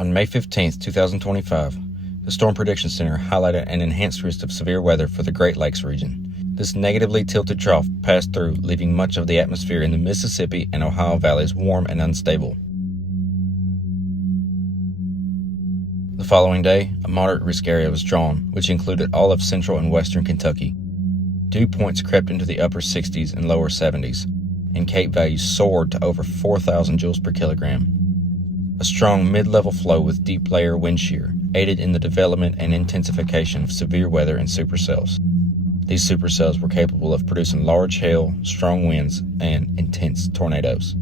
On May 15, 2025, the Storm Prediction Center highlighted an enhanced risk of severe weather for the Great Lakes region. This negatively tilted trough passed through, leaving much of the atmosphere in the Mississippi and Ohio valleys warm and unstable. The following day, a moderate risk area was drawn, which included all of central and western Kentucky. Dew points crept into the upper 60s and lower 70s, and Cape values soared to over 4,000 joules per kilogram. A strong mid-level flow with deep layer wind shear aided in the development and intensification of severe weather in supercells. These supercells were capable of producing large hail, strong winds, and intense tornadoes.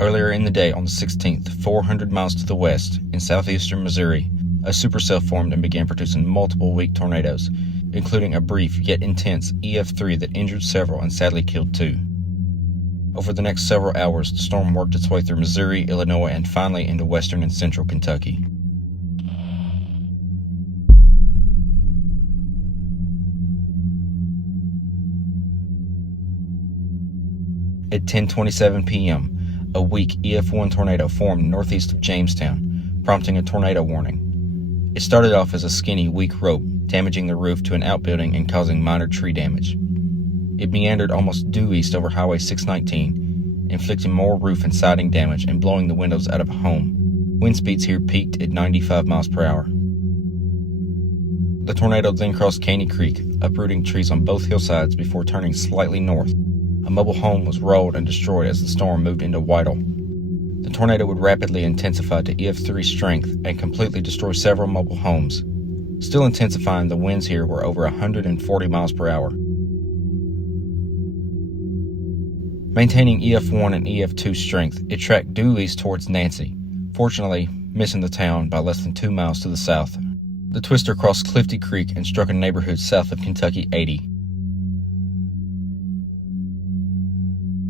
Earlier in the day on the 16th, 400 miles to the west, in southeastern Missouri, a supercell formed and began producing multiple weak tornadoes, including a brief yet intense EF4 that injured several and sadly killed 2. Over the next several hours, the storm worked its way through Missouri, Illinois, and finally into western and central Kentucky. At 10:27 p.m., a weak EF1 tornado formed northeast of Jamestown, prompting a tornado warning. It started off as a skinny, weak rope, damaging the roof to an outbuilding and causing minor tree damage. It meandered almost due east over Highway 619, inflicting more roof and siding damage and blowing the windows out of a home. Wind speeds here peaked at 95 miles per hour. The tornado then crossed Caney Creek, uprooting trees on both hillsides before turning slightly north. A mobile home was rolled and destroyed as the storm moved into Whittle. The tornado would rapidly intensify to EF3 strength and completely destroy several mobile homes. Still intensifying, the winds here were over 140 miles per hour. Maintaining EF1 and EF2 strength, it tracked due east towards Nancy, fortunately missing the town by less than 2 miles to the south. The twister crossed Clifty Creek and struck a neighborhood south of Kentucky 80.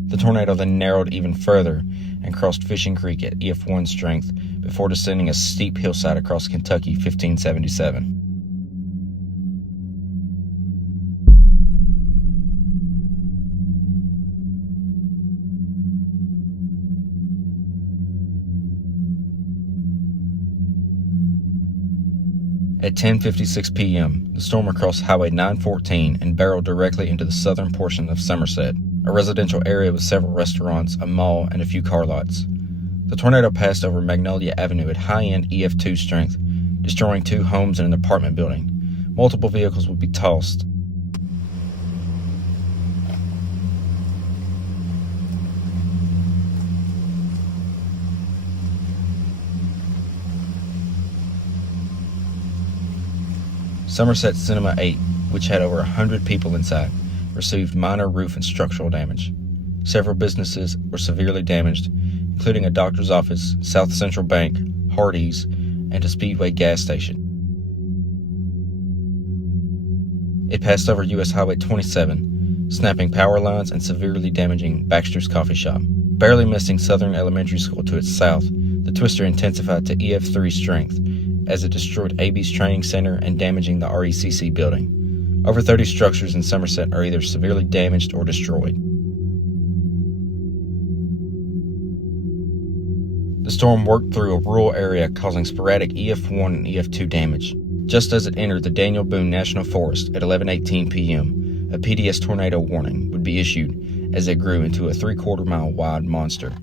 The tornado then narrowed even further and crossed Fishing Creek at EF1 strength before descending a steep hillside across Kentucky 1577. At 10:56 p.m., the storm crossed Highway 914 and barreled directly into the southern portion of Somerset, a residential area with several restaurants, a mall, and a few car lots. The tornado passed over Magnolia Avenue at high-end EF2 strength, destroying 2 homes and an apartment building. Multiple vehicles would be tossed. Somerset Cinema 8, which had over 100 people inside, received minor roof and structural damage. Several businesses were severely damaged, including a doctor's office, South Central Bank, Hardee's, and a Speedway gas station. It passed over U.S. Highway 27, snapping power lines and severely damaging Baxter's Coffee Shop. Barely missing Southern Elementary School to its south, the twister intensified to EF3 strength as it destroyed AB's Training Center and damaging the RECC building. Over 30 structures in Somerset are either severely damaged or destroyed. The storm worked through a rural area, causing sporadic EF1 and EF2 damage. Just as it entered the Daniel Boone National Forest at 11:18 p.m., a PDS tornado warning would be issued as it grew into a 3/4 mile wide monster.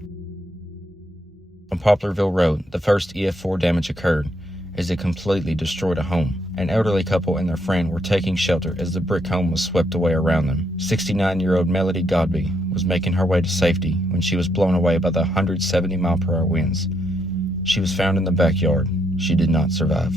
On Poplarville Road, the first EF4 damage occurred as it completely destroyed a home. An elderly couple and their friend were taking shelter as the brick home was swept away around them. 69-year-old Melody Godby was making her way to safety when she was blown away by the 170-mile-per-hour winds. She was found in the backyard. She did not survive.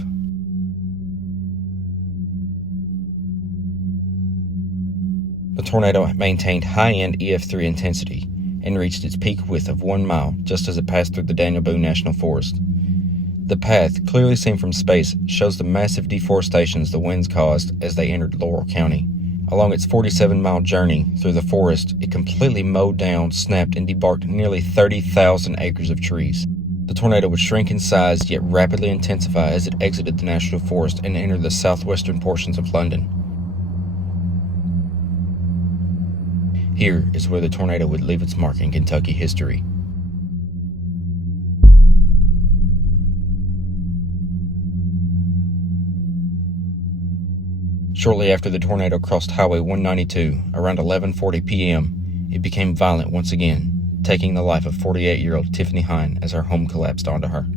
The tornado maintained high-end EF3 intensity and reached its peak width of 1 mile just as it passed through the Daniel Boone National Forest. The path, clearly seen from space, shows the massive deforestations the winds caused as they entered Laurel County. Along its 47-mile journey through the forest, it completely mowed down, snapped, and debarked nearly 30,000 acres of trees. The tornado would shrink in size yet rapidly intensify as it exited the national forest and entered the southwestern portions of London. Here is where the tornado would leave its mark in Kentucky history. Shortly after the tornado crossed Highway 192, around 11:40 p.m., it became violent once again, taking the life of 48-year-old Tiffany Hine as her home collapsed onto her.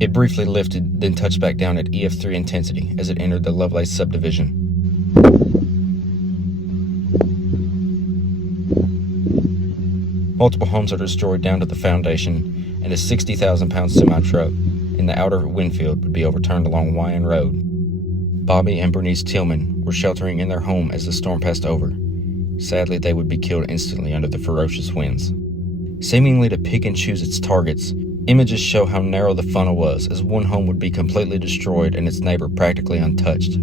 It briefly lifted, then touched back down at EF3 intensity as it entered the Lovelace subdivision. Multiple homes are destroyed down to the foundation, and a 60,000-pound semi-truck in the outer Winfield would be overturned along Wyan Road. Bobby and Bernice Tillman were sheltering in their home as the storm passed over. Sadly, they would be killed instantly under the ferocious winds. Seemingly to pick and choose its targets, images show how narrow the funnel was, as one home would be completely destroyed and its neighbor practically untouched.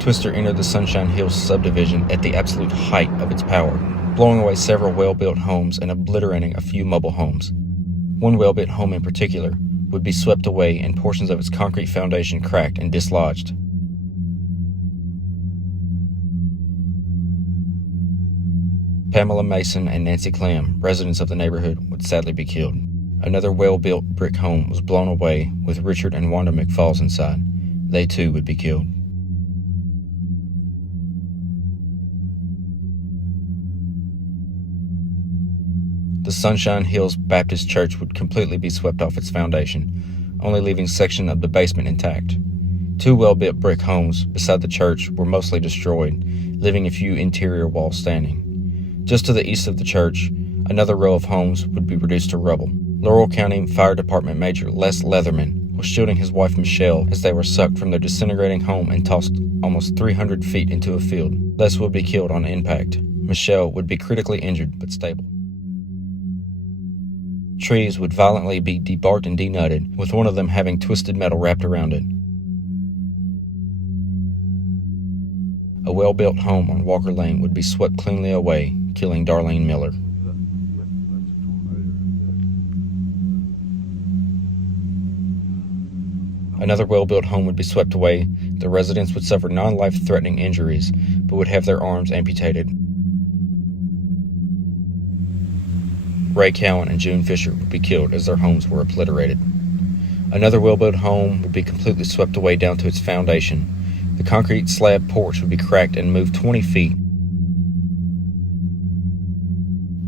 Twister entered the Sunshine Hills subdivision at the absolute height of its power, blowing away several well-built homes and obliterating a few mobile homes. One well-built home in particular would be swept away and portions of its concrete foundation cracked and dislodged. Pamela Mason and Nancy Clam, residents of the neighborhood, would sadly be killed. Another well-built brick home was blown away with Richard and Wanda McFalls inside. They too would be killed. The Sunshine Hills Baptist Church would completely be swept off its foundation, only leaving a section of the basement intact. Two well-built brick homes beside the church were mostly destroyed, leaving a few interior walls standing. Just to the east of the church, another row of homes would be reduced to rubble. Laurel County Fire Department Major Les Leatherman was shielding his wife Michelle as they were sucked from their disintegrating home and tossed almost 300 feet into a field. Les would be killed on impact. Michelle would be critically injured but stable. Trees would violently be debarked and denutted, with one of them having twisted metal wrapped around it. A well-built home on Walker Lane would be swept cleanly away, killing Darlene Miller. Another well-built home would be swept away. The residents would suffer non-life-threatening injuries, but would have their arms amputated. Ray Cowan and June Fisher would be killed as their homes were obliterated. Another well-built home would be completely swept away down to its foundation. The concrete slab porch would be cracked and moved 20 feet.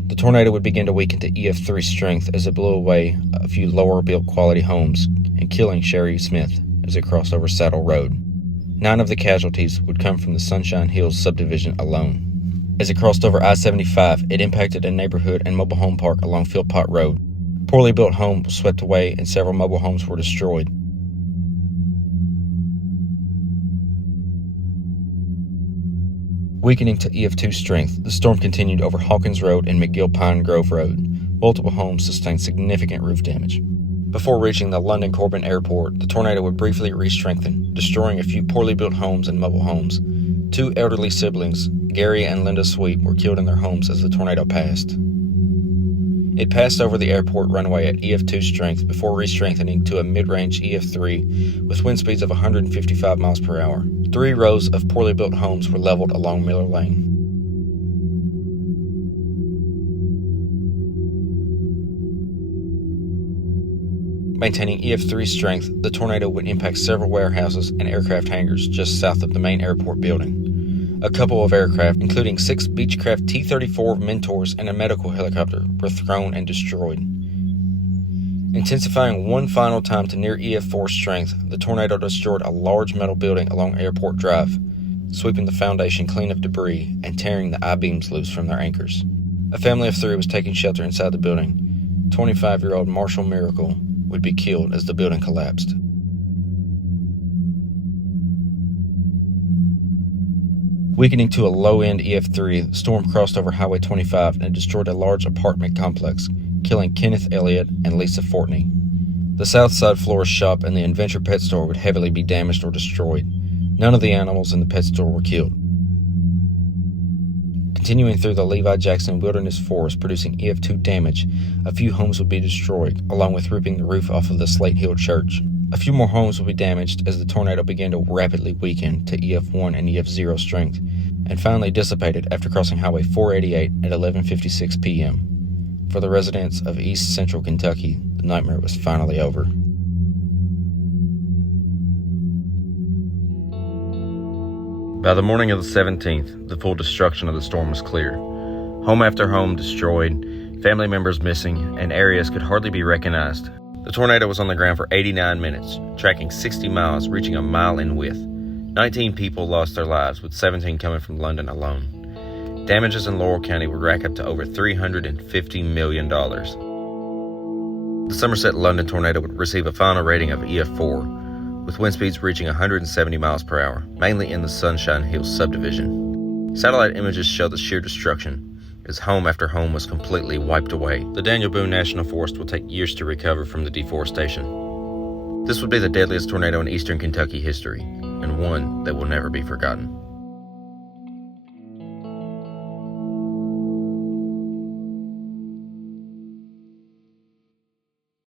The tornado would begin to weaken to EF3 strength as it blew away a few lower-built quality homes and killing Sherry Smith as it crossed over Saddle Road. 9 of the casualties would come from the Sunshine Hills subdivision alone. As it crossed over I-75, it impacted a neighborhood and mobile home park along Philpott Road. A poorly built home was swept away and several mobile homes were destroyed. Weakening to EF2 strength, the storm continued over Hawkins Road and McGill Pine Grove Road. Multiple homes sustained significant roof damage. Before reaching the London Corbin Airport, the tornado would briefly re-strengthen, destroying a few poorly built homes and mobile homes. 2 elderly siblings, Gary and Linda Sweet, were killed in their homes as the tornado passed. It passed over the airport runway at EF2 strength before re-strengthening to a mid-range EF3 with wind speeds of 155 miles per hour. 3 rows of poorly built homes were leveled along Miller Lane. Maintaining EF3 strength, the tornado would impact several warehouses and aircraft hangars just south of the main airport building. A couple of aircraft, including 6 Beechcraft T-34 Mentors and a medical helicopter, were thrown and destroyed. Intensifying one final time to near EF4 strength, the tornado destroyed a large metal building along Airport Drive, sweeping the foundation clean of debris and tearing the I-beams loose from their anchors. A family of 3 was taking shelter inside the building. 25-year-old Marshall Miracle would be killed as the building collapsed. Weakening to a low-end EF3, the storm crossed over Highway 25 and destroyed a large apartment complex, killing Kenneth Elliott and Lisa Fortney. The Southside Florist shop and the Adventure Pet Store would heavily be damaged or destroyed. None of the animals in the pet store were killed. Continuing through the Levi Jackson Wilderness Forest producing EF2 damage, a few homes would be destroyed, along with ripping the roof off of the Slate Hill Church. A few more homes would be damaged as the tornado began to rapidly weaken to EF1 and EF0 strength, and finally dissipated after crossing Highway 488 at 11:56 p.m. For the residents of East Central Kentucky, the nightmare was finally over. By the morning of the 17th, the full destruction of the storm was clear. Home after home destroyed, family members missing, and areas could hardly be recognized. The tornado was on the ground for 89 minutes, tracking 60 miles, reaching a mile in width. 19 people lost their lives, with 17 coming from London alone. Damages in Laurel County would rack up to over $350 million. The Somerset-London tornado would receive a final rating of EF4, with wind speeds reaching 170 miles per hour, mainly in the Sunshine Hills subdivision. Satellite images show the sheer destruction, as home after home was completely wiped away. The Daniel Boone National Forest will take years to recover from the deforestation. This would be the deadliest tornado in eastern Kentucky history, and one that will never be forgotten.